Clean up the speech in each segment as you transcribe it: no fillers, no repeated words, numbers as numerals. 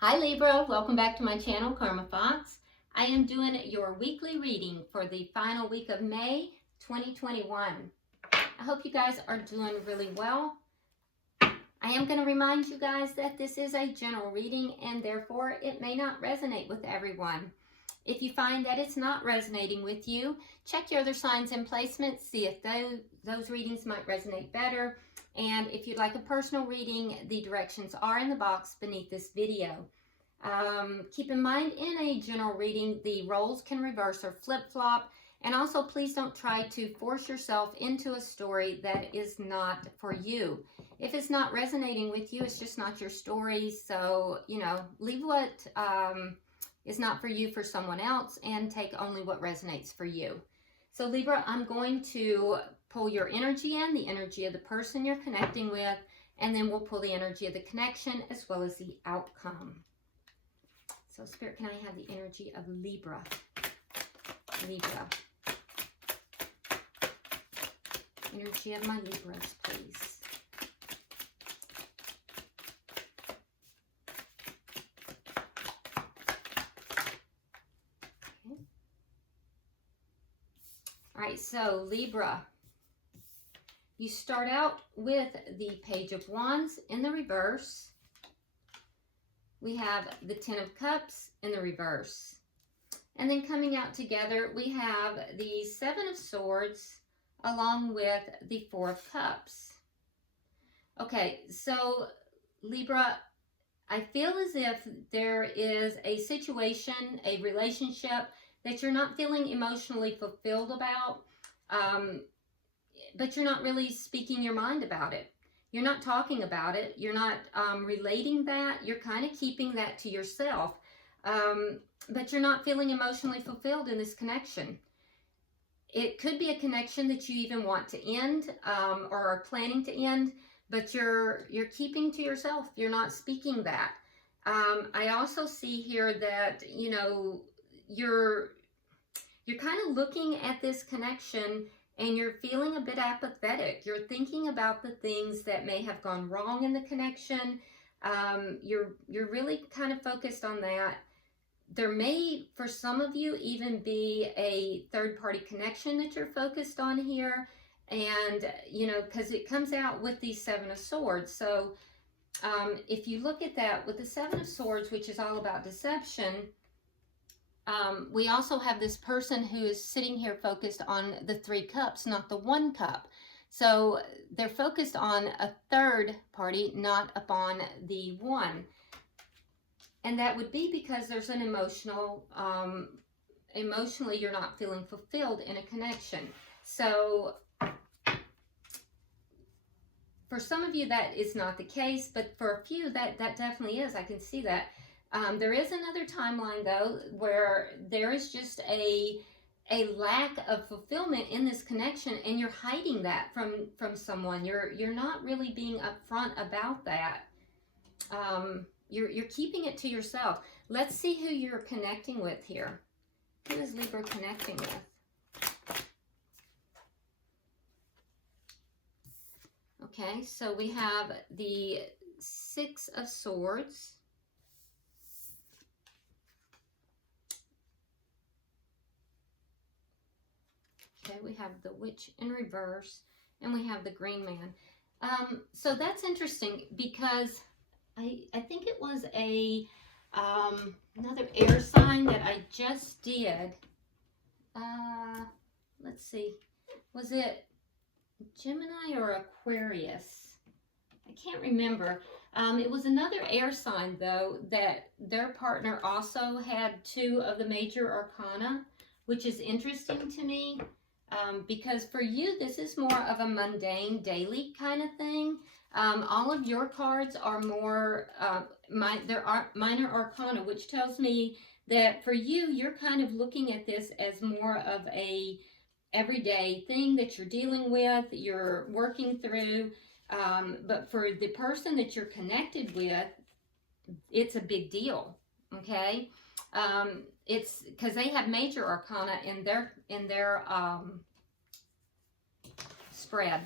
Hi Libra, welcome back to my channel, Karma Fox. I am doing your weekly reading for the final week of May 2021. I hope you guys are doing really well. I am going to remind you guys that this is a general reading and therefore it may not resonate with everyone. If you find that it's not resonating with you, check your other signs and placements, see if those readings might resonate better. And if you'd like a personal reading, the directions are in the box beneath this video. Keep in mind, in a general reading, the roles can reverse or flip-flop. And also, please don't try to force yourself into a story that is not for you. If it's not resonating with you, it's just not your story. So, leave what is not for you for someone else and take only what resonates for you. So Libra, I'm going to pull your energy in, the energy of the person you're connecting with, and then we'll pull the energy of the connection as well as the outcome. So Spirit, can I have the energy of Libra? Libra. Energy of my Libras, please. Okay. All right, so Libra, you start out with the Page of Wands in the reverse. We have the Ten of Cups in the reverse. And then coming out together, we have the Seven of Swords along with the Four of Cups. Okay, so Libra, I feel as if there is a situation, a relationship that you're not feeling emotionally fulfilled about, but you're not really speaking your mind about it. You're not talking about it. You're not relating that. You're kind of keeping that to yourself. But you're not feeling emotionally fulfilled in this connection. It could be a connection that you even want to end or are planning to end, but you're keeping to yourself. You're not speaking that. I also see here that, you're kind of looking at this connection and you're feeling a bit apathetic. You're thinking about the things that may have gone wrong in the connection. You're really kind of focused on that. There may, for some of you, even be a third-party connection that you're focused on here. And, because it comes out with the Seven of Swords. So if you look at that with the Seven of Swords, which is all about deception, we also have this person who is sitting here focused on the Three Cups, not the One Cup. So they're focused on a third party, not upon the one. And that would be because there's an emotionally you're not feeling fulfilled in a connection. So for some of you that is not the case, but for a few that definitely is. I can see that. There is another timeline though where there is just a lack of fulfillment in this connection, and you're hiding that from someone. You're not really being upfront about that. You're keeping it to yourself. Let's see who you're connecting with here. Who is Libra connecting with? Okay, so we have the Six of Swords. Okay, we have the Witch in reverse, and we have the Green Man. So that's interesting because I think it was another air sign that I just did. Let's see, was it Gemini or Aquarius? I can't remember. It was another air sign though that their partner also had two of the major arcana, which is interesting to me. Because for you, this is more of a mundane daily kind of thing. All of your cards are more, there are minor arcana, which tells me that for you, you're kind of looking at this as more of a everyday thing that you're dealing with, you're working through. But for the person that you're connected with, it's a big deal, okay? It's because they have major arcana in their spread.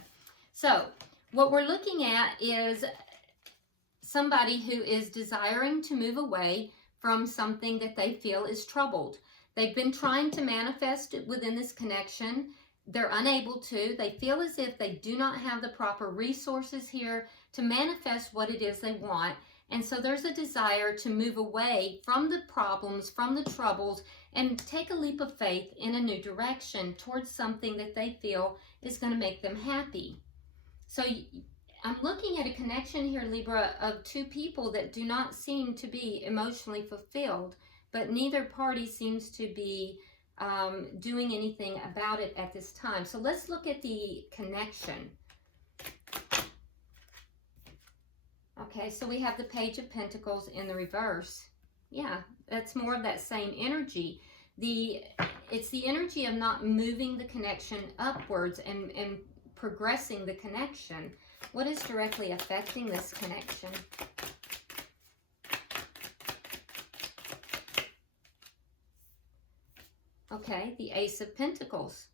So what we're looking at is somebody who is desiring to move away from something that they feel is troubled. They've been trying to manifest it within this connection. They're unable to. They feel as if they do not have the proper resources here to manifest what it is they want. And so there's a desire to move away from the problems, from the troubles, and take a leap of faith in a new direction towards something that they feel is going to make them happy. So I'm looking at a connection here, Libra, of two people that do not seem to be emotionally fulfilled, but neither party seems to be doing anything about it at this time. So let's look at the connection. Okay, so we have the Page of Pentacles in the reverse. Yeah, that's more of that same energy. It's the energy of not moving the connection upwards and progressing the connection. What is directly affecting this connection? Okay, the Ace of Pentacles.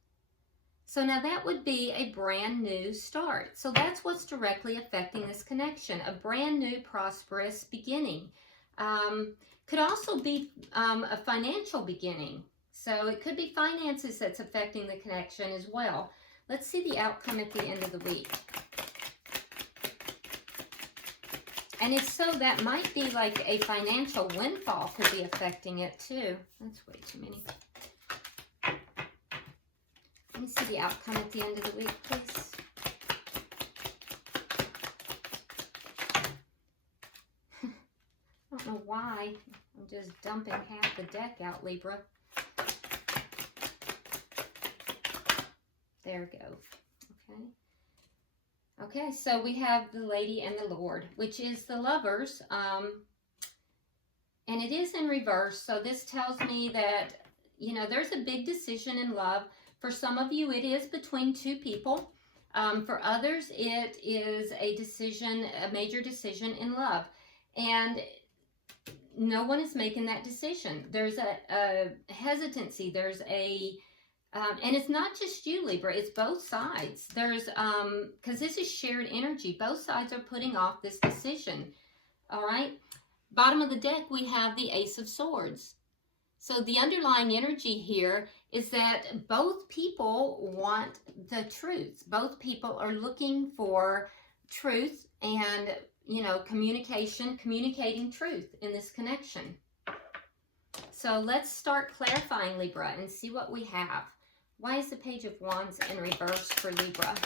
So now that would be a brand new start. So that's what's directly affecting this connection, a brand new prosperous beginning. Could also be a financial beginning. So it could be finances that's affecting the connection as well. Let's see the outcome at the end of the week. And if so, that might be like a financial windfall could be affecting it too. That's way too many. Let me see the outcome at the end of the week, please. I don't know why. I'm just dumping half the deck out, Libra. There we go. Okay. Okay, so we have the Lady and the Lord, which is the Lovers. And it is in reverse. So this tells me that, you know, there's a big decision in love. For some of you, it is between two people. For others, it is a decision, a major decision in love. And no one is making that decision. There's a hesitancy. There's a, and it's not just you, Libra. It's both sides. There's, because this is shared energy. Both sides are putting off this decision. All right. Bottom of the deck, we have the Ace of Swords. So the underlying energy here is that both people want the truth. Both people are looking for truth and, you know, communicating truth in this connection. So let's start clarifying, Libra, and see what we have. Why is the Page of Wands in reverse for Libra?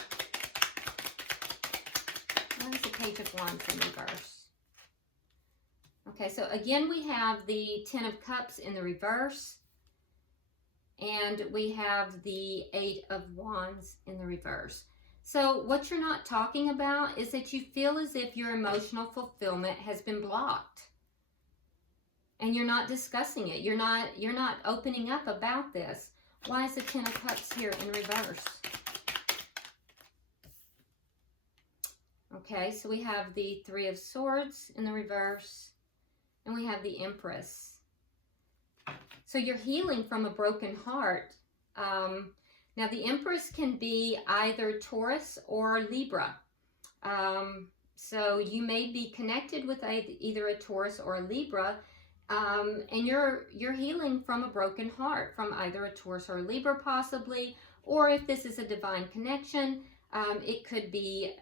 Why is the Page of Wands in reverse? Okay, so again, we have the Ten of Cups in the reverse. And we have the Eight of Wands in the reverse. So what you're not talking about is that you feel as if your emotional fulfillment has been blocked. And you're not discussing it. You're not opening up about this. Why is the Ten of Cups here in reverse? Okay, so we have the Three of Swords in the reverse. And we have the Empress. So you're healing from a broken heart. Now the Empress can be either Taurus or Libra. So you may be connected with either a Taurus or a Libra. And you're healing from a broken heart from either a Taurus or a Libra possibly. Or if this is a divine connection, it could be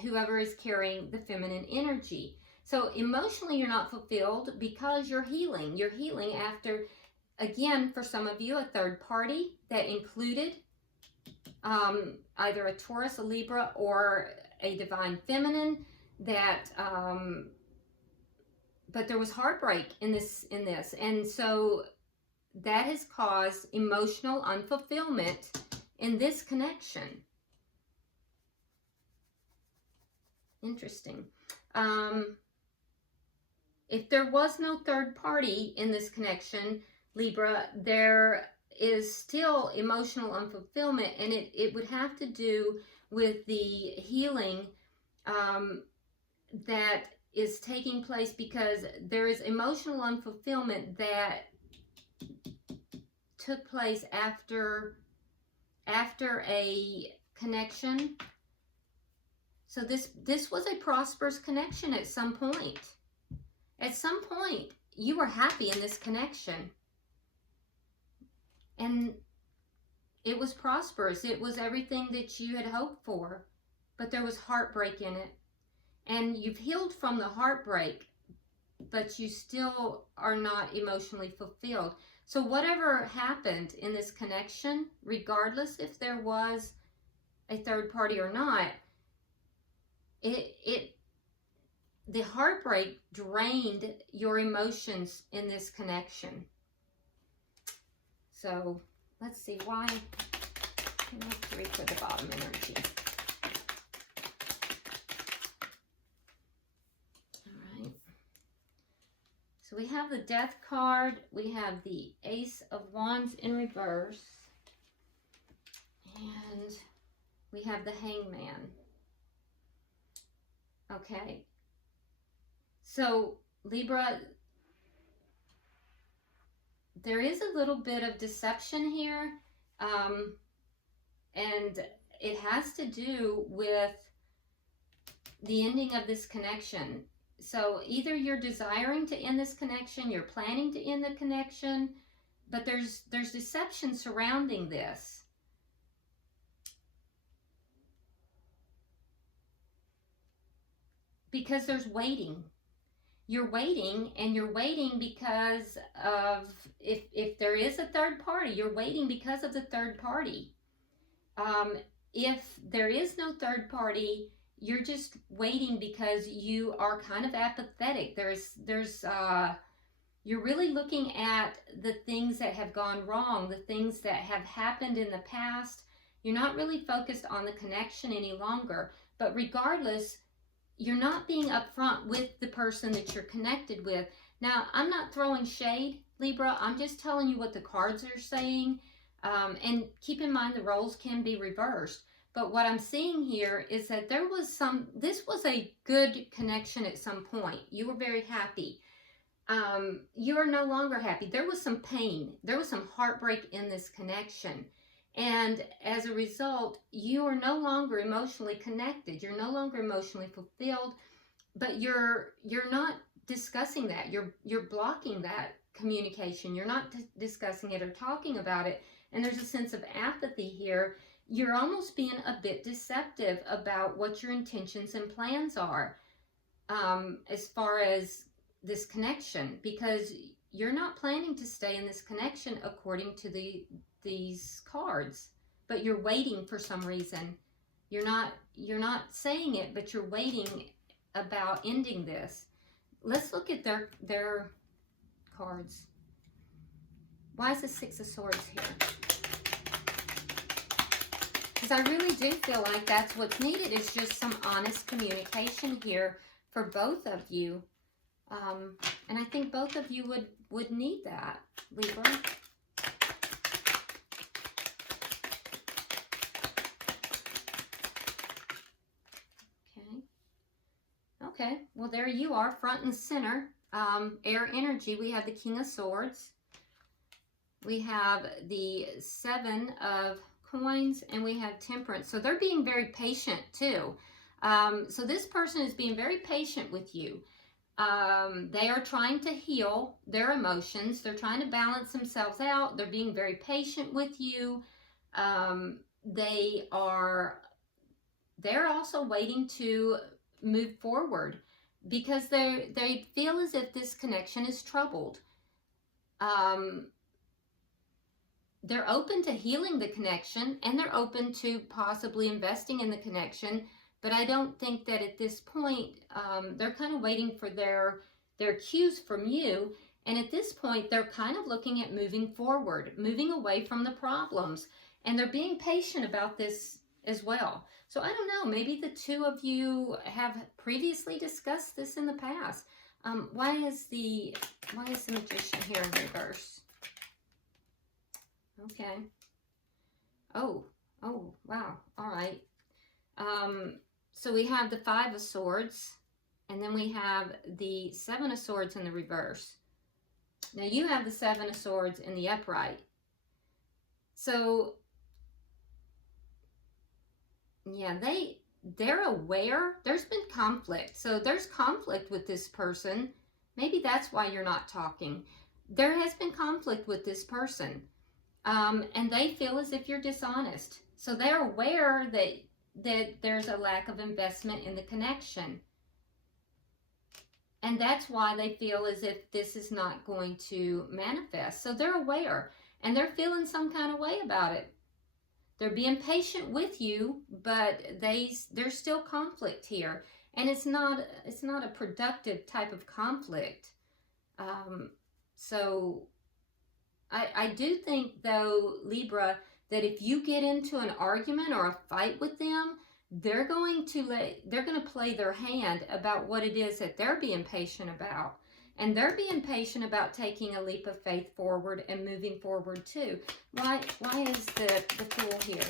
whoever is carrying the feminine energy. So emotionally, you're not fulfilled because you're healing. You're healing after, again, for some of you, a third party that included either a Taurus, a Libra, or a divine feminine. That, but there was heartbreak in this, and so that has caused emotional unfulfillment in this connection. Interesting. If there was no third party in this connection, Libra, there is still emotional unfulfillment, and it would have to do with the healing that is taking place because there is emotional unfulfillment that took place after a connection. So this was a prosperous connection at some point. At some point, you were happy in this connection. And it was prosperous. It was everything that you had hoped for. But there was heartbreak in it. And you've healed from the heartbreak, but you still are not emotionally fulfilled. So whatever happened in this connection, regardless if there was a third party or not, the heartbreak drained your emotions in this connection. So let's see why. Let's read for the bottom energy. All right. So we have the Death card. We have the Ace of Wands in reverse. And we have the Hangman. Okay. So, Libra, there is a little bit of deception here, and it has to do with the ending of this connection. So, either you're desiring to end this connection, you're planning to end the connection, but there's deception surrounding this. Because there's waiting. You're waiting, and you're waiting because of, if there is a third party, you're waiting because of the third party. If there is no third party, you're just waiting because you are kind of apathetic. You're really looking at the things that have gone wrong, the things that have happened in the past. You're not really focused on the connection any longer. But regardless, you're not being upfront with the person that you're connected with. Now, I'm not throwing shade, Libra. I'm just telling you what the cards are saying. And keep in mind the roles can be reversed. But what I'm seeing here is that this was a good connection at some point. You were very happy. You are no longer happy. There was some pain. There was some heartbreak in this connection. And as a result, you are no longer emotionally connected. You're no longer emotionally fulfilled, but you're not discussing that. You're blocking that communication. You're not discussing it or talking about it. And there's a sense of apathy here. You're almost being a bit deceptive about what your intentions and plans are as far as this connection, because you're not planning to stay in this connection according to these cards, but you're waiting for some reason. You're not saying it, but you're waiting about ending this. Let's look at their cards. Why is the Six of Swords here? Because I really do feel like that's what's needed, is just some honest communication here for both of you. And I think both of you would need that, Libra. Okay, well, there you are, front and center. Air energy, we have the King of Swords. We have the Seven of Coins, and we have Temperance. So they're being very patient too. So this person is being very patient with you. They are trying to heal their emotions. They're trying to balance themselves out. They're being very patient with you. They're also waiting to move forward because they feel as if this connection is troubled. They're open to healing the connection, and they're open to possibly investing in the connection, but I don't think that at this point, they're kind of waiting for their cues from you, and at this point, they're kind of looking at moving forward, moving away from the problems, and they're being patient about this as well. So I don't know, maybe the two of you have previously discussed this in the past. Why is the Magician here in reverse? Okay. Oh, wow. All right. So we have the Five of Swords, and then we have the Seven of Swords in the reverse. Now you have the Seven of Swords in the upright. So yeah, they're aware. There's been conflict. So there's conflict with this person. Maybe that's why you're not talking. There has been conflict with this person. And they feel as if you're dishonest. So they're aware that there's a lack of investment in the connection. And that's why they feel as if this is not going to manifest. So they're aware, and they're feeling some kind of way about it. They're being patient with you, but there's still conflict here. And it's not a productive type of conflict. So I do think, though, Libra, that if you get into an argument or a fight with them, they're going to play their hand about what it is that they're being patient about. And they're being patient about taking a leap of faith forward and moving forward too. Why is the Fool here?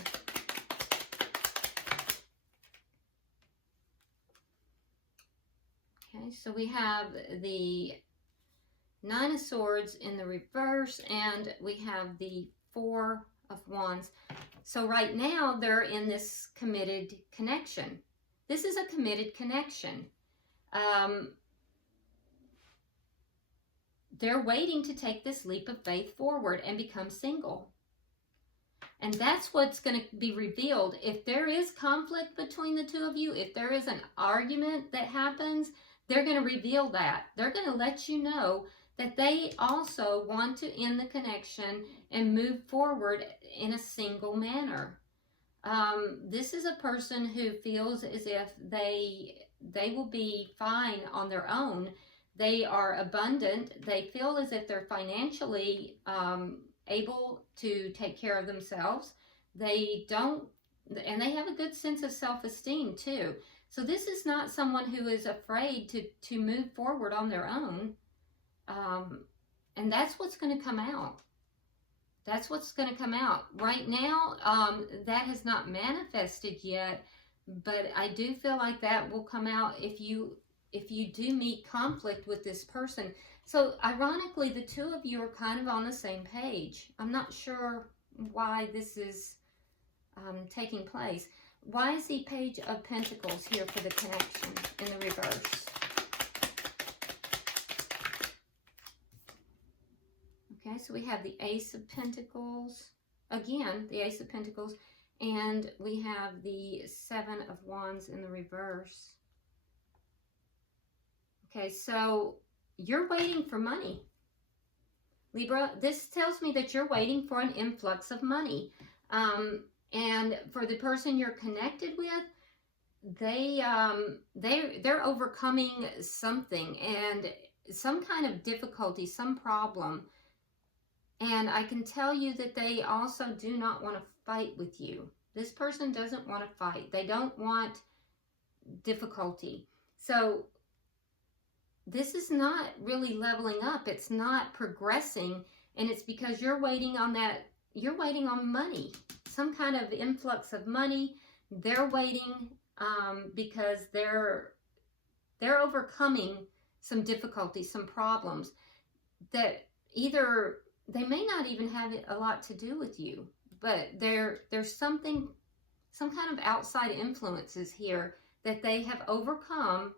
Okay, so we have the Nine of Swords in the reverse, and we have the Four of Wands. So right now, they're in this committed connection. This is a committed connection. They're waiting to take this leap of faith forward and become single. And that's what's going to be revealed. If there is conflict between the two of you, if there is an argument that happens, they're going to reveal that. They're going to let you know that they also want to end the connection and move forward in a single manner. This is a person who feels as if they will be fine on their own. They are abundant. They feel as if they're financially able to take care of themselves. And they have a good sense of self-esteem too. So this is not someone who is afraid to move forward on their own. And that's what's going to come out. That's what's going to come out. Right now, that has not manifested yet, but I do feel like that will come out if you do meet conflict with this person. So ironically, the two of you are kind of on the same page. I'm not sure why this is taking place. Why is the Page of Pentacles here for the connection in the reverse? Okay, so we have the Ace of Pentacles, again, the Ace of Pentacles, and we have the Seven of Wands in the reverse. Okay, so you're waiting for money. Libra, this tells me that you're waiting for an influx of money. And for the person you're connected with, they're overcoming something and some kind of difficulty, some problem. And I can tell you that they also do not want to fight with you. This person doesn't want to fight. They don't want difficulty. So this is not really leveling up. It's not progressing. And it's because you're waiting on that. You're waiting on money, some kind of influx of money. They're waiting because they're overcoming some difficulties, some problems that either they may not even have a lot to do with you, but there's some kind of outside influences here that they have overcome.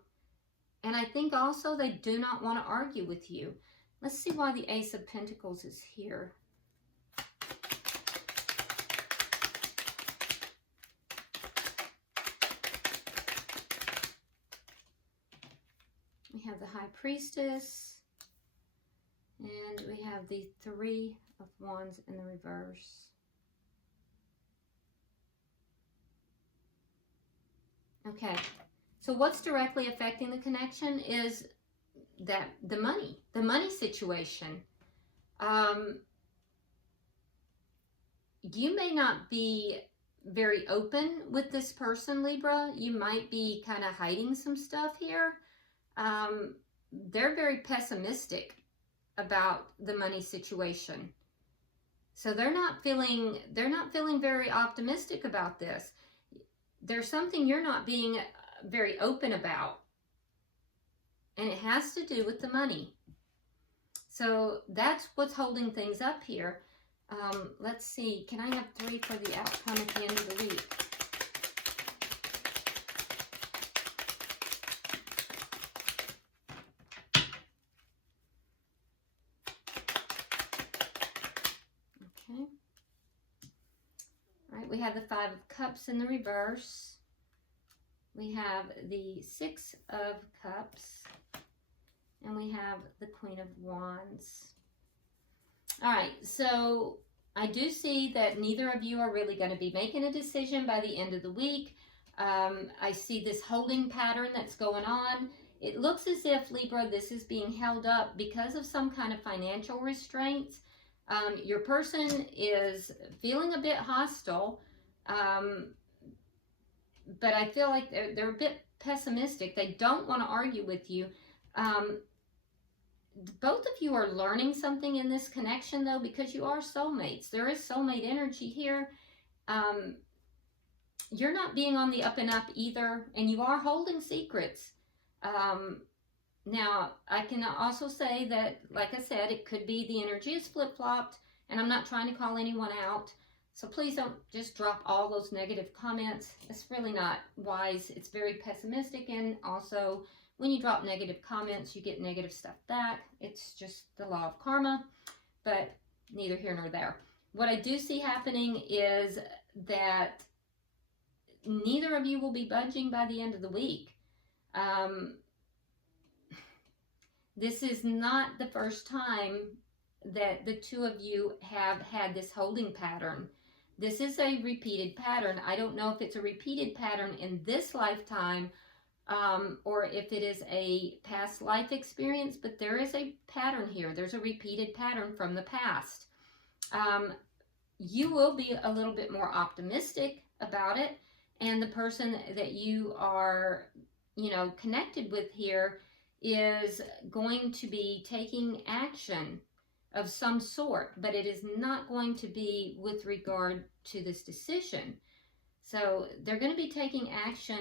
And I think also they do not want to argue with you. Let's see why the Ace of Pentacles is here. We have the High Priestess. And we have the Three of Wands in the reverse. Okay, so what's directly affecting the connection is that the money situation. You may not be very open with this person, Libra. You might be kind of hiding some stuff here. They're very pessimistic about the money situation. So they're not feeling very optimistic about this. There's something you're not being very open about. And it has to do with the money. So that's what's holding things up here. Let's see. Can I have 3 for the outcome at the end of the week? have the Five of Cups in the reverse. We have the Six of Cups. And we have the Queen of Wands. All right, so I do see that neither of you are really going to be making a decision by the end of the week. I see this holding pattern that's going on. It looks as if, Libra, this is being held up because of some kind of financial restraints. Your person is feeling a bit hostile, but I feel like they're a bit pessimistic. They don't want to argue with you. Both of you are learning something in this connection, though, because you are soulmates. There is soulmate energy here. You're not being on the up and up either, and you are holding secrets. Now, I can also say that, like I said, it could be the energy is flip-flopped, and I'm not trying to call anyone out. So please don't just drop all those negative comments. It's really not wise. It's very pessimistic, and also when you drop negative comments, you get negative stuff back. It's just the law of karma, but neither here nor there. What I do see happening is that neither of you will be budging by the end of the week. This is not the first time that the two of you have had this holding pattern. This is a repeated pattern. I don't know if it's a repeated pattern in this lifetime, or if it is a past life experience, but there is a pattern here. There's a repeated pattern from the past. You will be a little bit more optimistic about it, and the person that you are, connected with here is going to be taking action of some sort, but it is not going to be with regard to this decision. So they're going to be taking action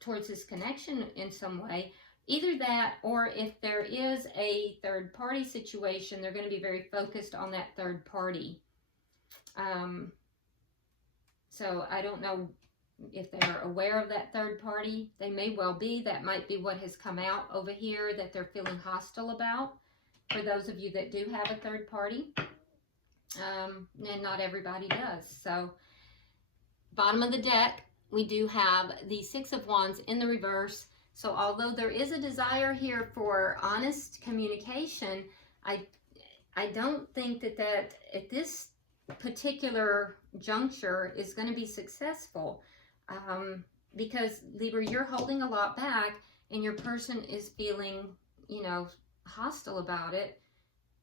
towards this connection in some way. Either that, or if there is a third party situation, they're going to be very focused on that third party. So I don't know if they're aware of that third party. They may well be. That might be what has come out over here that they're feeling hostile about, for those of you that do have a third party. And not everybody does. So bottom of the deck, we do have the Six of Wands in the reverse. So although there is a desire here for honest communication, I don't think that at this particular juncture is going to be successful, because Libra, you're holding a lot back, and your person is feeling, hostile about it.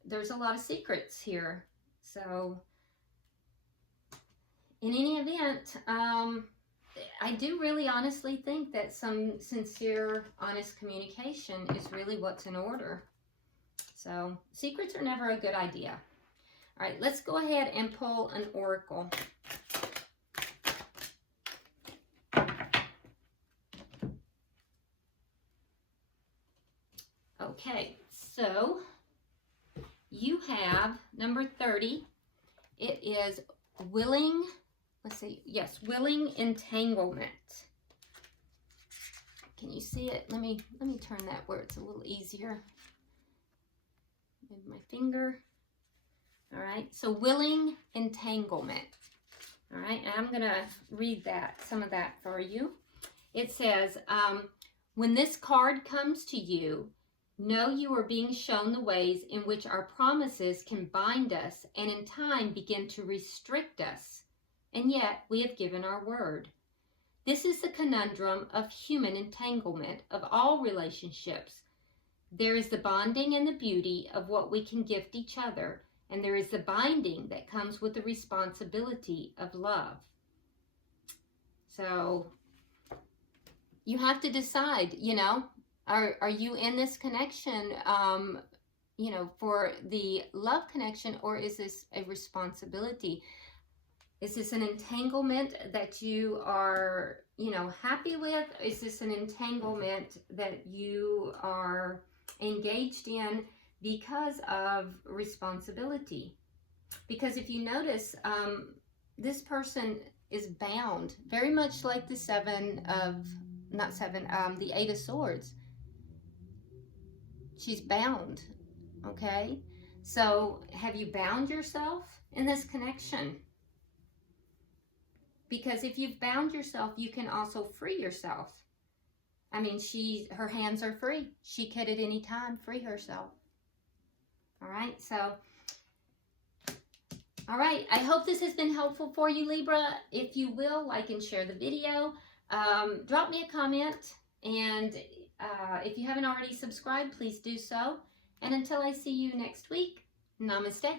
There's a lot of secrets here. So in any event, I do really honestly think that some sincere, honest communication is really what's in order. So secrets are never a good idea. All right, let's go ahead and pull an oracle. Okay, so you have number 30. It is willing, willing entanglement. Can you see it? Let me turn that where it's a little easier. Move my finger. All right, so willing entanglement. All right, and I'm gonna read some of that for you. It says, when this card comes to you, know you are being shown the ways in which our promises can bind us and in time begin to restrict us, and yet we have given our word. This is the conundrum of human entanglement of all relationships. There is the bonding and the beauty of what we can gift each other, and there is the binding that comes with the responsibility of love. So you have to decide, are you in this connection, for the love connection, or is this a responsibility? Is this an entanglement that you are, happy with? Is this an entanglement that you are engaged in because of responsibility? Because if you notice, this person is bound, very much like the the Eight of Swords. She's bound, okay? So have you bound yourself in this connection? Because if you've bound yourself, you can also free yourself. I mean, her hands are free. She could at any time free herself. All right, so, all right. I hope this has been helpful for you, Libra. If you will, like and share the video. Drop me a comment, and if you haven't already subscribed, please do so. And until I see you next week, namaste.